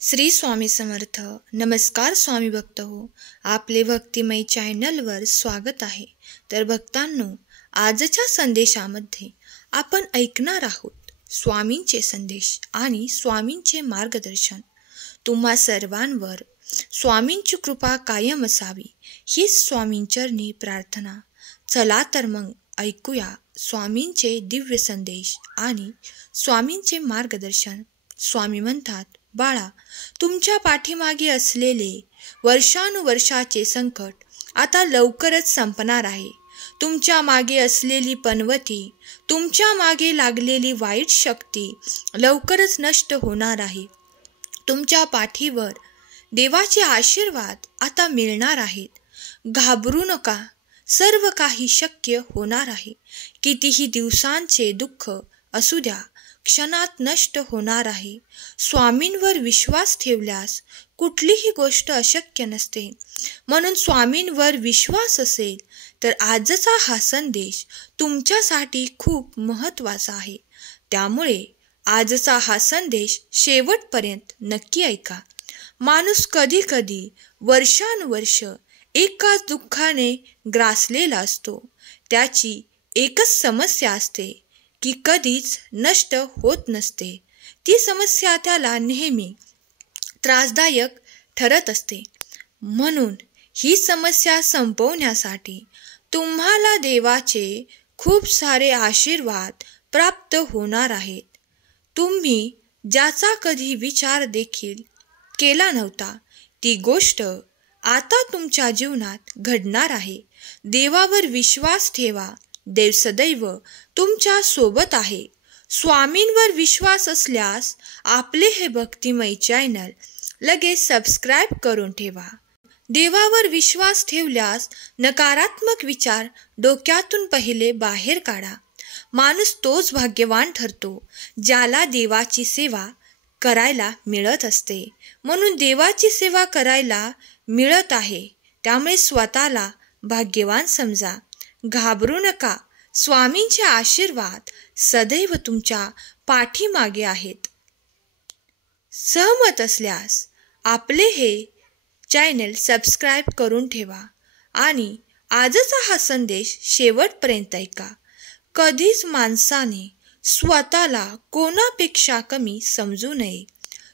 श्री स्वामी समर्थ. नमस्कार स्वामी भक्त हो, आपले भक्तिमय चॅनलवर स्वागत आहे. तर भक्तांनो, आजच्या संदेशामध्ये आपण ऐकणार आहोत स्वामींचे संदेश आणि स्वामींचे मार्गदर्शन. तुम्हा सर्वांवर स्वामींची कृपा कायम असावी हीच स्वामींचरणी प्रार्थना. चला तर मग ऐकूया स्वामींचे दिव्य संदेश आणि स्वामींचे मार्गदर्शन. स्वामी म्हणतात, बाळा, तुमच्या पाठीमागे असलेले वर्षानुवर्षाचे संकट आता लवकरच संपणार आहे. तुमच्या मागे असलेली पनवती, तुमच्या मागे लागलेली वाईट शक्ती लवकरच नष्ट होणार आहे. तुमच्या पाठीवर देवाचे आशीर्वाद आता मिळणार आहेत. घाबरू नका, सर्व काही शक्य होणार आहे. कितीही दिवसांचे दुःख असू द्या, क्षणात नष्ट होणार आहे. स्वामींवर विश्वास ठेवल्यास कुठलीही गोष्ट अशक्य नसते. म्हणून स्वामींवर विश्वास असेल तर आजचा हा संदेश तुमच्यासाठी खूप महत्त्वाचा आहे. त्यामुळे आजचा हा संदेश शेवटपर्यंत नक्की ऐका. माणूस कधी कधी वर्षानुवर्ष एकाच दुःखाने ग्रासलेला असतो. त्याची एकच समस्या असते की कधीच नष्ट होत नसते. ती समस्या त्याला नेहमी त्रासदायक ठरत असते. म्हणून ही समस्या संपवण्यासाठी तुम्हाला देवाचे खूप सारे आशीर्वाद प्राप्त होणार आहेत. तुम्ही ज्याचा कधी विचार देखील केला नव्हता ती गोष्ट आता तुमच्या जीवनात घडणार आहे. देवावर विश्वास ठेवा. देव सदैव तुमच्या सोबत आहे. स्वामींवर विश्वास असल्यास आपले हे भक्तिमय चॅनल लगेच सबस्क्राईब करून ठेवा. देवावर विश्वास ठेवल्यास नकारात्मक विचार डोक्यातून पहिले बाहेर काढा. माणूस तोच भाग्यवान ठरतो ज्याला देवाची सेवा करायला मिळत असते. म्हणून देवाची सेवा करायला मिळत आहे, त्यामुळे स्वतःला भाग्यवान समजा. घाबरू नका. स्वामींचे आशीर्वाद सदैव तुमच्या पाठीमागे आहेत. सहमत असल्यास आपले हे चॅनल सबस्क्राईब करून ठेवा आणि आजचा हा संदेश शेवटपर्यंत ऐका. कधीच माणसाने स्वतःला कोणापेक्षा कमी समजू नये.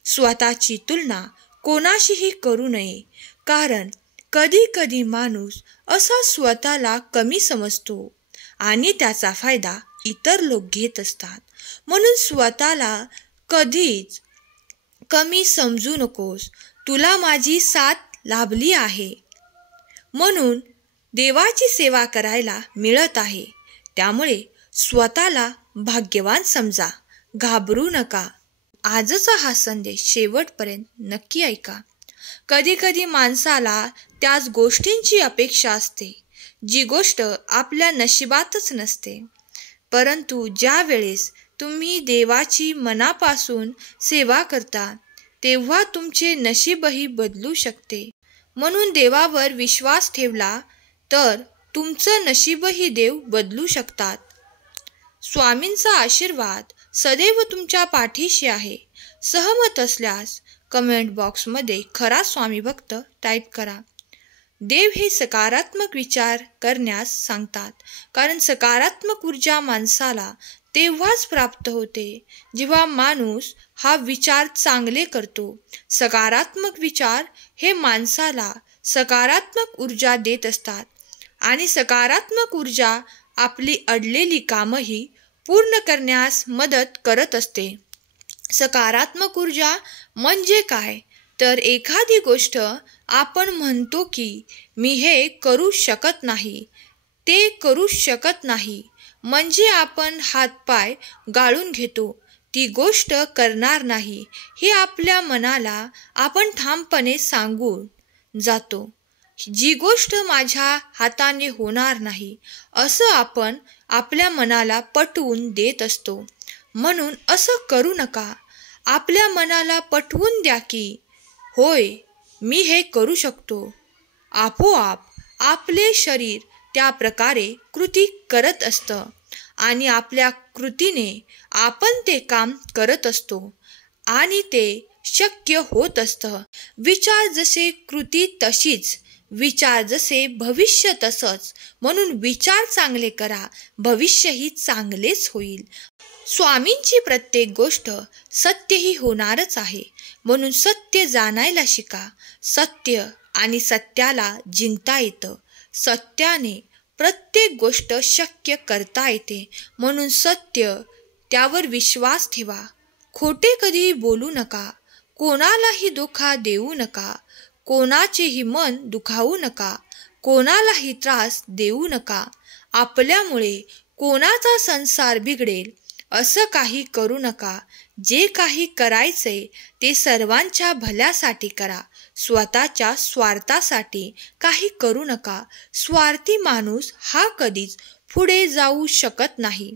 स्वतःची तुलना कोणाशीही करू नये. कारण कधी कधी माणूस असा स्वतःला कमी समजतो आणि त्याचा फायदा इतर लोक घेत असतात. म्हणून स्वतःला कधीच कमी समजू नकोस. तुला माझी साथ लाभली आहे म्हणून देवाची सेवा करायला मिळत आहे. त्यामुळे स्वतःला भाग्यवान समजा. घाबरू नका. आजचा हा संदेश शेवटपर्यंत नक्की ऐका. कधी कधी माणसाला त्याच गोष्टींची अपेक्षा असते जी गोष्ट आपल्या नशिबातच नसते. परंतु ज्या वेळेस तुम्ही देवाची मनापासून सेवा करता तेव्हा तुमचे नशीबही बदलू शकते. म्हणून देवावर विश्वास ठेवला तर तुमचं नशीबही देव बदलू शकतात. स्वामींचा आशीर्वाद सदैव तुमच्या पाठीशी आहे. सहमत असल्यास कमेंट बॉक्समध्ये खरा स्वामी भक्त टाईप करा. देव हे सकारात्मक विचार करण्यास सांगतात, कारण सकारात्मक ऊर्जा माणसाला तेव्हाच प्राप्त होते जेव्हा माणूस हा विचार चांगले करतो. सकारात्मक विचार हे माणसाला सकारात्मक ऊर्जा देत असतात आणि सकारात्मक ऊर्जा आपली अडलेली कामही पूर्ण करण्यास मदत करत असते. सकारात्मक ऊर्जा म्हणजे काय तर एखादी गोष्ट आपण म्हणतो की मी हे करू शकत नाही, ते करू शकत नाही, म्हणजे आपण हातपाय गाळून घेतो. ती गोष्ट करणार नाही हे आपल्या मनाला आपण ठामपणे सांगून जातो. जी गोष्ट माझ्या हाताने होणार नाही असं आपण आपल्या मनाला पटवून देत असतो. म्हणून असं करू नका. आपल्या मनाला पटवून द्या की होय, मी हे करू शकतो. आपोआप आपले शरीर त्या प्रकारे कृती करत असतं आणि आपल्या कृतीने आपण ते काम करत असतो आणि ते शक्य होत असतं. विचार जसे कृती तशीच, विचार जसे भविष्य तसंच. म्हणून विचार चांगले करा, भविष्यही चांगलेच होईल. स्वामींची प्रत्येक गोष्ट सत्यही होणारच आहे. म्हणून सत्य जाणायला शिका. सत्य आणि सत्याला जिंकता येतं. सत्याने प्रत्येक गोष्ट शक्य करता येते. म्हणून सत्य, त्यावर विश्वास ठेवा. खोटे कधीही बोलू नका. कोणालाही धोका देऊ नका. कोणाचेही मन दुखावू नका. कोणालाही त्रास देऊ नका. आपल्यामुळे कोणाचा संसार बिघडेल असं काही करू नका. जे काही करायचे ते सर्वांच्या भल्यासाठी करा. स्वतःच्या स्वार्थासाठी काही करू नका. स्वार्थी माणूस हा कधीच पुढे जाऊ शकत नाही.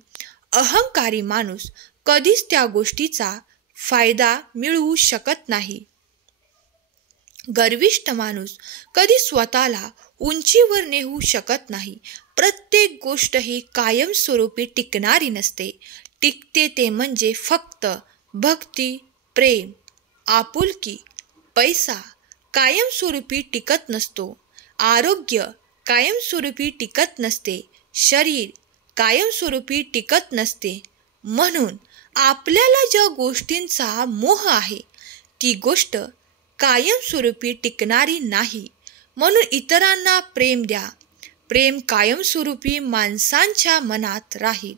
अहंकारी माणूस कधीच त्या गोष्टीचा फायदा मिळवू शकत नाही. गर्विष्ठ माणूस कधी स्वतःला उंचीवर नेऊ शकत नाही. प्रत्येक गोष्ट ही कायमस्वरूपी टिकणारी नसते. टिकते ते म्हणजे फक्त भक्ती, प्रेम, आपुलकी. पैसा कायमस्वरूपी टिकत नसतो. आरोग्य कायमस्वरूपी टिकत नसते. शरीर कायमस्वरूपी टिकत नसते. म्हणून आपल्याला ज्या गोष्टींचा मोह आहे ती गोष्ट कायमस्वरूपी टिकणारी नाही. म्हणून इतरांना प्रेम द्या. प्रेम कायमस्वरूपी माणसांच्या मनात राहील.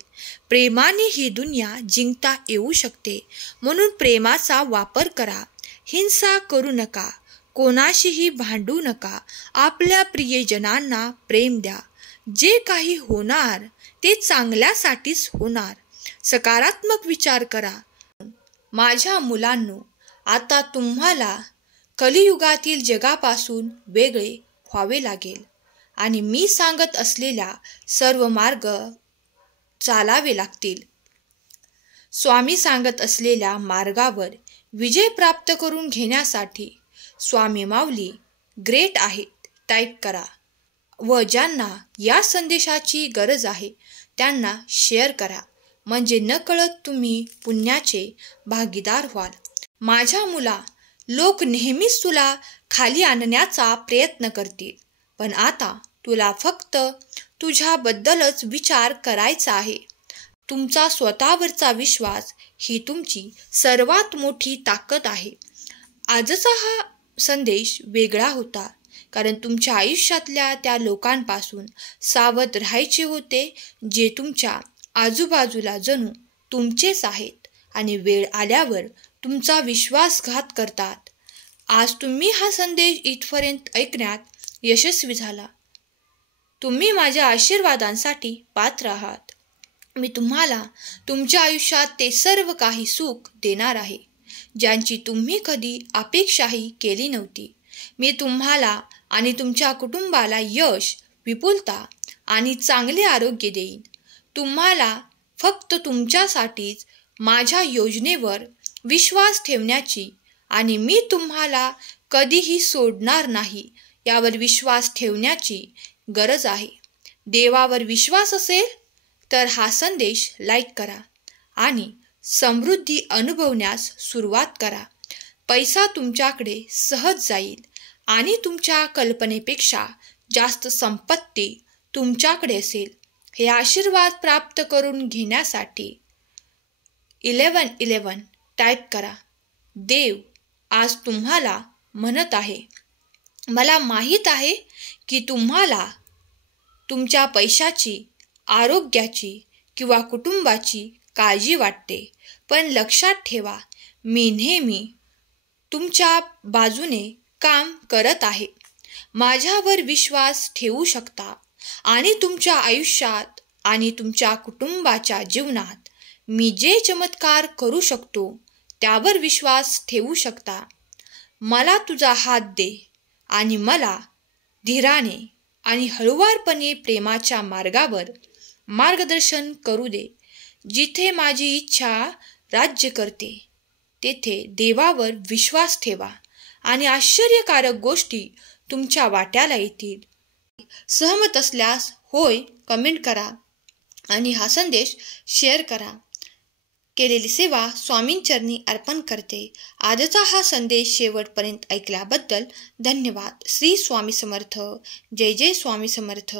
प्रेमाने ही दुनिया जिंकता येऊ शकते. म्हणून प्रेमाचा वापर करा. हिंसा करू नका. कोणाशीही भांडू नका. आपल्या प्रियजनांना प्रेम द्या. जे काही होणार ते चांगल्यासाठीच होणार. सकारात्मक विचार करा. माझ्या मुलांनो, आता तुम्हाला कलियुगातील जगापासून वेगळे व्हावे लागेल आणि मी सांगत असलेल्या सर्व मार्ग चालावे लागतील. स्वामी सांगत असलेल्या मार्गावर विजय प्राप्त करून घेण्यासाठी स्वामी माऊली ग्रेट आहेत टाईप करा व ज्यांना या संदेशाची गरज आहे त्यांना शेअर करा. म्हणजे नकळत तुम्ही पुण्याचे भागीदार व्हाल. माझ्या मुला, लोक नेहमीच तुला खाली आणण्याचा प्रयत्न करतील, पण आता तुला फक्त तुझ्याबद्दलच विचार करायचा आहे. तुमचा स्वतःवरचा विश्वास ही तुमची सर्वात मोठी ताकद आहे. आजचा हा संदेश वेगळा होता कारण तुमच्या आयुष्यातल्या त्या लोकांपासून सावध राहायचे होते जे तुमच्या आजूबाजूला जणू तुमचेच आहेत आणि वेळ आल्यावर तुमचा विश्वासघात करतात. आज तुम्ही हा संदेश इथपर्यंत ऐकण्यात यशस्वी झाला. तुम्ही माझ्या आशीर्वादांसाठी पात्र आहात. मी तुम्हाला तुमच्या आयुष्यात ते सर्व काही सुख देणार आहे ज्यांची तुम्ही कधी अपेक्षाही केली नव्हती. मी तुम्हाला आणि तुमच्या कुटुंबाला यश, विपुलता आणि चांगले आरोग्य देईन. तुम्हाला फक्त तुमच्यासाठीच माझ्या योजनेवर विश्वास ठेवण्याची आणि मी तुम्हाला कधीही सोडणार नाही यावर विश्वास ठेवण्याची गरज आहे. देवावर विश्वास असेल तर हा संदेश लाईक करा आणि समृद्धी अनुभवण्यास सुरुवात करा. पैसा तुमच्याकडे सहज जाईल आणि तुमच्या कल्पनेपेक्षा जास्त संपत्ती तुमच्याकडे असेल. हे आशीर्वाद प्राप्त करून घेण्यासाठी 1111 टाईप करा. देव आज तुम्हाला म्हणत आहे, मला माहीत आहे की तुम्हाला तुमच्या पैशाची, आरोग्याची किंवा कुटुंबाची काळजी वाटते, पण लक्षात ठेवा मी नेहमी तुमच्या बाजूने काम करत आहे. माझ्यावर विश्वास ठेवू शकता आणि तुमच्या आयुष्यात आणि तुमच्या कुटुंबाच्या जीवनात मी जे चमत्कार करू शकतो त्यावर विश्वास ठेवू शकता. मला तुझा हात दे आणि मला धीराने आणि हळुवारपणे प्रेमाच्या मार्गावर मार्गदर्शन करू दे. जिथे माझी इच्छा राज्य करते तेथे देवावर विश्वास ठेवा आणि आश्चर्यकारक गोष्टी तुमच्या वाट्याला येतील. सहमत असल्यास होय कमेंट करा आणि हा संदेश शेअर करा. केलेली सेवा स्वामींचरणी अर्पण करते. आजचा हा संदेश शेवटपर्यंत ऐकल्याबद्दल धन्यवाद. श्री स्वामी समर्थ. जय जय स्वामी समर्थ.